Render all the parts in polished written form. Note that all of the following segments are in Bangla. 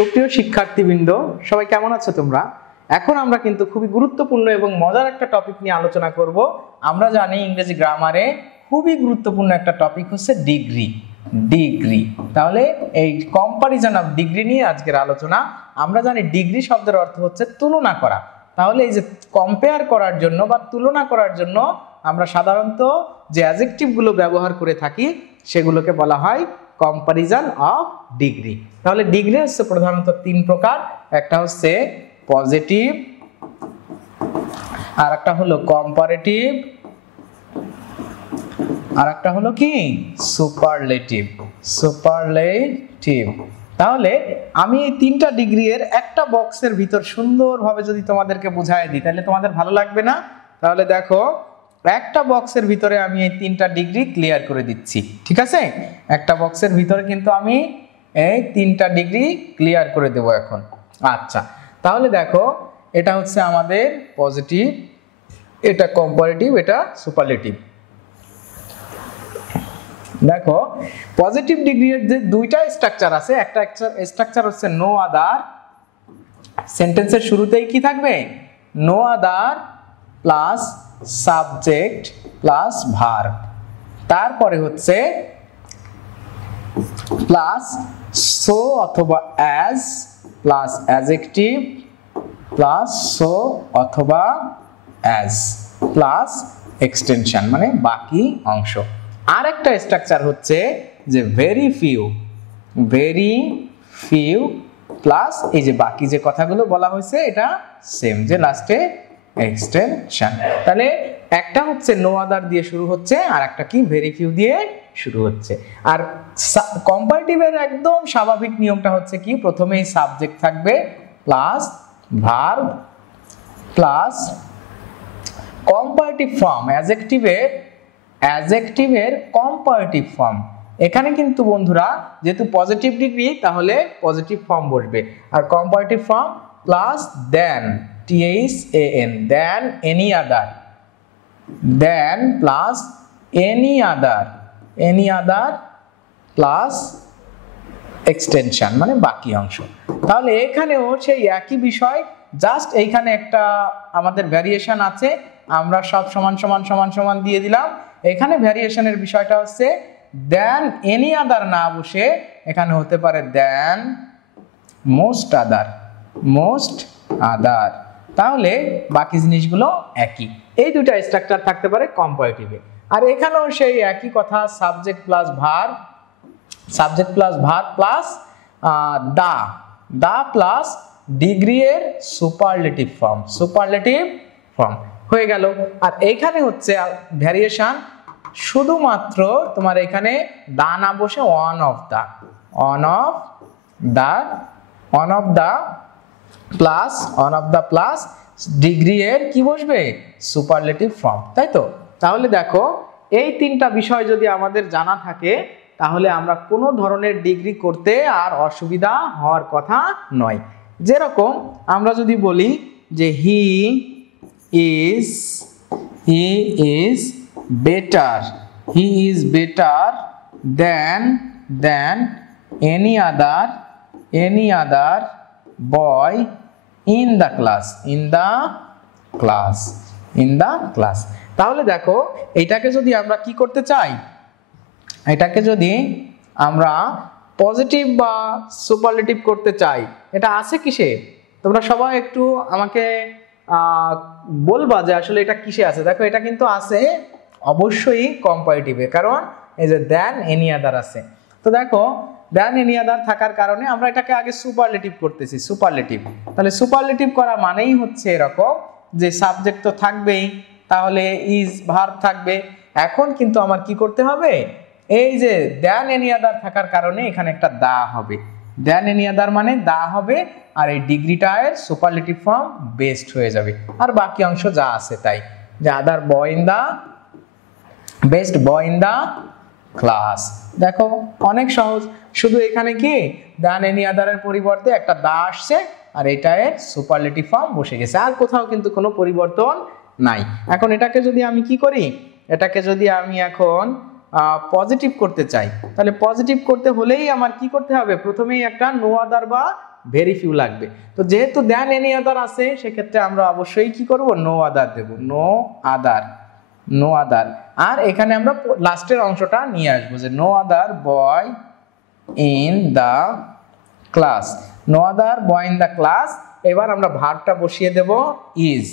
সুপ্রিয় শিক্ষার্থীবৃন্দ, সবাই কেমন আছো তোমরা? এখন আমরা কিন্তু খুবই গুরুত্বপূর্ণ এবং মজার একটা টপিক নিয়ে আলোচনা করব। আমরা জানি ইংরেজি গ্রামারে খুবই গুরুত্বপূর্ণ একটা টপিক হচ্ছে ডিগ্রি। তাহলে এই কম্পারিজন অফ ডিগ্রি নিয়ে আজকের আলোচনা। আমরা জানি ডিগ্রি শব্দের অর্থ হচ্ছে তুলনা করা। তাহলে এই যে কম্পেয়ার করার জন্য বা তুলনা করার জন্য আমরা সাধারণত যে অ্যাডজেক্টিভ গুলো ব্যবহার করে থাকি সেগুলোকে বলা হয় কম্পারিজন অফ ডিগ্রি। তাহলে ডিগ্রি হচ্ছে প্রধানত তিন প্রকার। একটা হচ্ছে পজিটিভ, আর একটা হলো কম্পারেটিভ, আর একটা হলো কি সুপারলেটিভ। তাহলে আমি এই তিনটা ডিগ্রি এর একটা বক্সের ভিতর সুন্দরভাবে যদি তোমাদেরকে বুঝাই দিই তাহলে তোমাদের ভালো লাগবে না? তাহলে দেখো, একটা বক্সের ভিতরে আমি এই তিনটা ডিগ্রি ক্লিয়ার করে দিচ্ছি, ঠিক আছে? একটা বক্সের ভিতরে কিন্তু আমি এই তিনটা ডিগ্রি ক্লিয়ার করে দেব এখন। আচ্ছা, তাহলে দেখো, এটা হচ্ছে আমাদের পজিটিভ, এটা কম্পারেটিভ, এটা সুপারলেটিভ। দেখো, পজিটিভ ডিগ্রির যে দুইটা স্ট্রাকচার আছে, একটা স্ট্রাকচার হচ্ছে নো আদার। সেন্টেন্সের শুরুতেই কি থাকবে? No other plus subject plus verb, তারপরে হচ্ছে প্লাস সো অথবা as plus adjective plus so অথবা অ্যাজ প্লাস এক্সটেনশন, মানে বাকি অংশ। আর একটা স্ট্রাকচার হচ্ছে যে ভেরি ফিউ প্লাস এই যে বাকি যে কথাগুলো বলা হয়েছে এটা সেম, যে লাস্টে এক্সটেনশন। তাহলে একটা হচ্ছে নো আদার দিয়ে শুরু হচ্ছে, আর একটা কি ভেরি ফিউ দিয়ে শুরু হচ্ছে। আর কম্পারেটিভের একদম স্বাভাবিক নিয়মটা হচ্ছে কি, প্রথমেই সাবজেক্ট থাকবে plus verb plus comparative form, অ্যাডজেক্টিভের কম্পারেটিভ ফর্ম। এখানে কিন্তু বন্ধুরা যেহেতু পজিটিভ ডিগ্রি তাহলে পজিটিভ ফর্ম বসবে, আর comparative form plus than, THAN, than any other, than plus any other plus extension, মানে বাকি অংশ। তাহলে এখানেও সেই একই বিষয়, জাস্ট এইখানে একটা আমাদের ভ্যারিয়েশন আছে, আমরা সব সমান সমান সমান সমান দিয়ে দিলাম। এখানে ভ্যারিয়েশনের বিষয়টা হচ্ছে দেন এনি আদার না বসে এখানে হতে পারে দেন মোস্ট আদার। তাহলে বাকি জিনিসগুলো একই। এই দুটা স্ট্রাকচার থাকতে পারে কম্পারেটিভে। আর এখানেও সেই একই কথা, subject plus verb plus the plus degree এর সুপারলেটিভ ফর্ম হয়ে গেল। আর এইখানে হচ্ছে ভ্যারিয়েশন, শুধুমাত্র তোমার এখানে দা না বসে one of the plus degree এর কি বসবে? সুপারলেটিভ ফর্ম, তাই তো? তাহলে দেখো, এই তিনটা বিষয় যদি আমাদের জানা থাকে তাহলে আমরা কোনো ধরনের ডিগ্রি করতে আর অসুবিধা হওয়ার কথা নয়। যেরকম আমরা যদি বলি যে he is better then any other boy in the class. তাহলে দেখো, এটাকে যদি আমরা কি করতে চাই, এটাকে যদি আমরা পজিটিভ বা সুপারলেটিভ করতে চাই, এটা আছে কিসে? তোমরা সবাই একটু আমাকে বলবা যে আসলে এটা কিসে আছে। দেখো, এটা কিন্তু আছে অবশ্যই কম্পারেটিভে, কারণ এই যে দেন এনি আদার আছে। তো দেখো, দেন এনি আদার থাকার কারণে আমরা এটাকে আগে সুপারলেটিভ করতেছি, তাহলে সুপারলেটিভ করা মানেই হচ্ছে এরকম যে সাবজেক্ট তো থাকবেই, তাহলে ইজ ভার্ব থাকবে। এখন কিন্তু আমার কি করতে হবে, এই যে দেন এনি আদার থাকার কারণে এখানে একটা দা হবে, দেন এনি আদার মানে দা হবে, আর এই ডিগ্রিটা এর সুপারলেটিভ ফর্ম বেস্ট হয়ে যাবে। আর বাকি অংশ যা আছে তাই, যে other boy in the, best boy in the class. দেখো, অনেক সহজ। শুধু এখানে কি দেন এনি আদারের পরিবর্তে একটা দা আসছে, আর এটা এর সুপারলেটিভ ফর্ম বসে গেছে, আর কোথাও কিন্তু কোনো পরিবর্তন নাই। এখন এটাকে যদি আমি কি করি, এটাকে যদি আমি এখন পজিটিভ করতে চাই, তাহলে পজিটিভ করতে হলেই আমার কি করতে হবে, প্রথমেই একটা নো আদার বা ভেরি ফিউ লাগবে। তো যেহেতু দেন এনি আদার আছে সেক্ষেত্রে আমরা অবশ্যই কি করব, নো আদার দেব, নো আদার, নো আদার। আর এখানে আমরা লাস্টের অংশটা নিয়ে আসবো যে no other boy in the class, no other boy in the class. এবার আমরা ভার্বটা বসিয়ে দেব ইজ।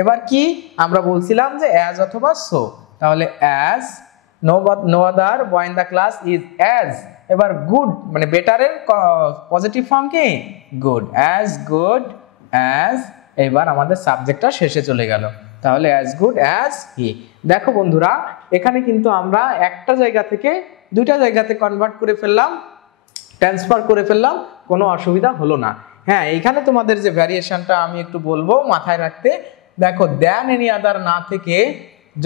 এবার কি আমরা বলছিলাম যে অ্যাজ অথবা সো, তাহলে as, no other boy in the class is as. এবার গুড মানে বেটারের পজিটিভ ফর্ম কি গুড, অ্যাজ গুড অ্যাজ। এবার আমাদের সাবজেক্টটা শেষে চলে গেল, তাহলে অ্যাজ গুড অ্যাজ হি। দেখো বন্ধুরা এখানে কিন্তু আমরা একটা জায়গা থেকে দুইটা জায়গাতে কনভার্ট করে ফেললাম, ট্রান্সফার করে ফেললাম, কোনো অসুবিধা হলো না। হ্যাঁ, এইখানে তোমাদের যে ভ্যারিয়েশনটা আমি একটু বলবো মাথায় রাখতে। দেখো দেন এনি আদার না থেকে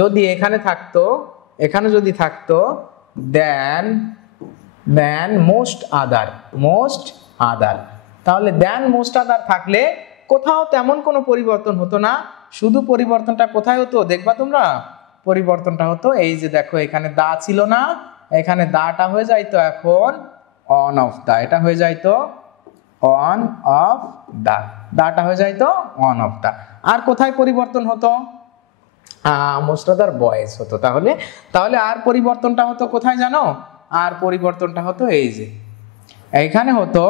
যদি এখানে থাকতো, এখানে যদি থাকতো দেন মোস্ট আদার, মোস্ট আদার, তাহলে দেন মোস্ট আদার থাকলে কোথাও তেমন কোনো পরিবর্তন হতো না। শুধু পরিবর্তনটা কোথায় হতো দেখবা তোমরা, পরিবর্তনটা হতো এই যে দেখো এখানে দা ছিল না, এখানে দাটা হয়ে যাইতো এখন অন অফ দা, এটা হয়ে যাইতো অন অফ দা, দাটা হয়ে যাইতো অন অফ দা। আর কোথায় পরিবর্তন হতো, মোস্ট আদার বয়েজ হতো। তাহলে আর পরিবর্তনটা হতো কোথায় জানো, আর পরিবর্তনটা হতো এই যে এইখানে হতো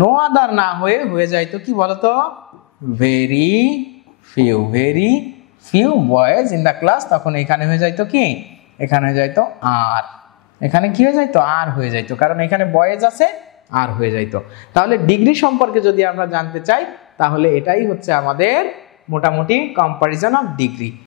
নো আদার না হয়ে যাইতো কি বলতো, very few boys in the class. তখন এখানে হয়ে যাইতো কি, এখানে হয়ে যাইতো আর, এখানে কি হয়ে যাইতো আর হয়ে যাইতো, কারণ এখানে বয়েজ আছে আর হয়ে যাইতো। তাহলে ডিগ্রি সম্পর্কে যদি আমরা জানতে চাই তাহলে এটাই হচ্ছে আমাদের মোটামুটি কম্পারিজন অফ ডিগ্রি।